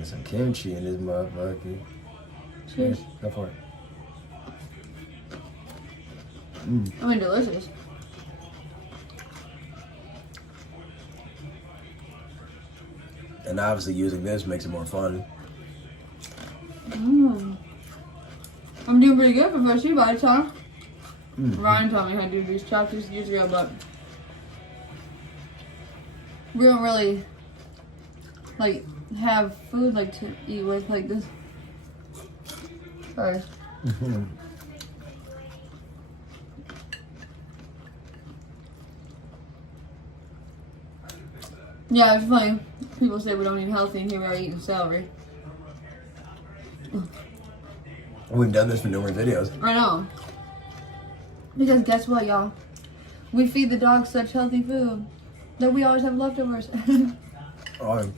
There's some kimchi in this motherfucker. Cheers. Go for it. I mean, delicious. And obviously using this makes it more fun. I'm doing pretty good for first few bites, huh? Ryan taught me how to do these chopsticks years ago, but we don't really like have food like to eat with like this. Sorry. Yeah, it's funny. People say we don't eat healthy, and here we are eating celery. We've done this for numerous videos. I know. Because guess what, y'all? We feed the dogs such healthy food that we always have leftovers. Oh,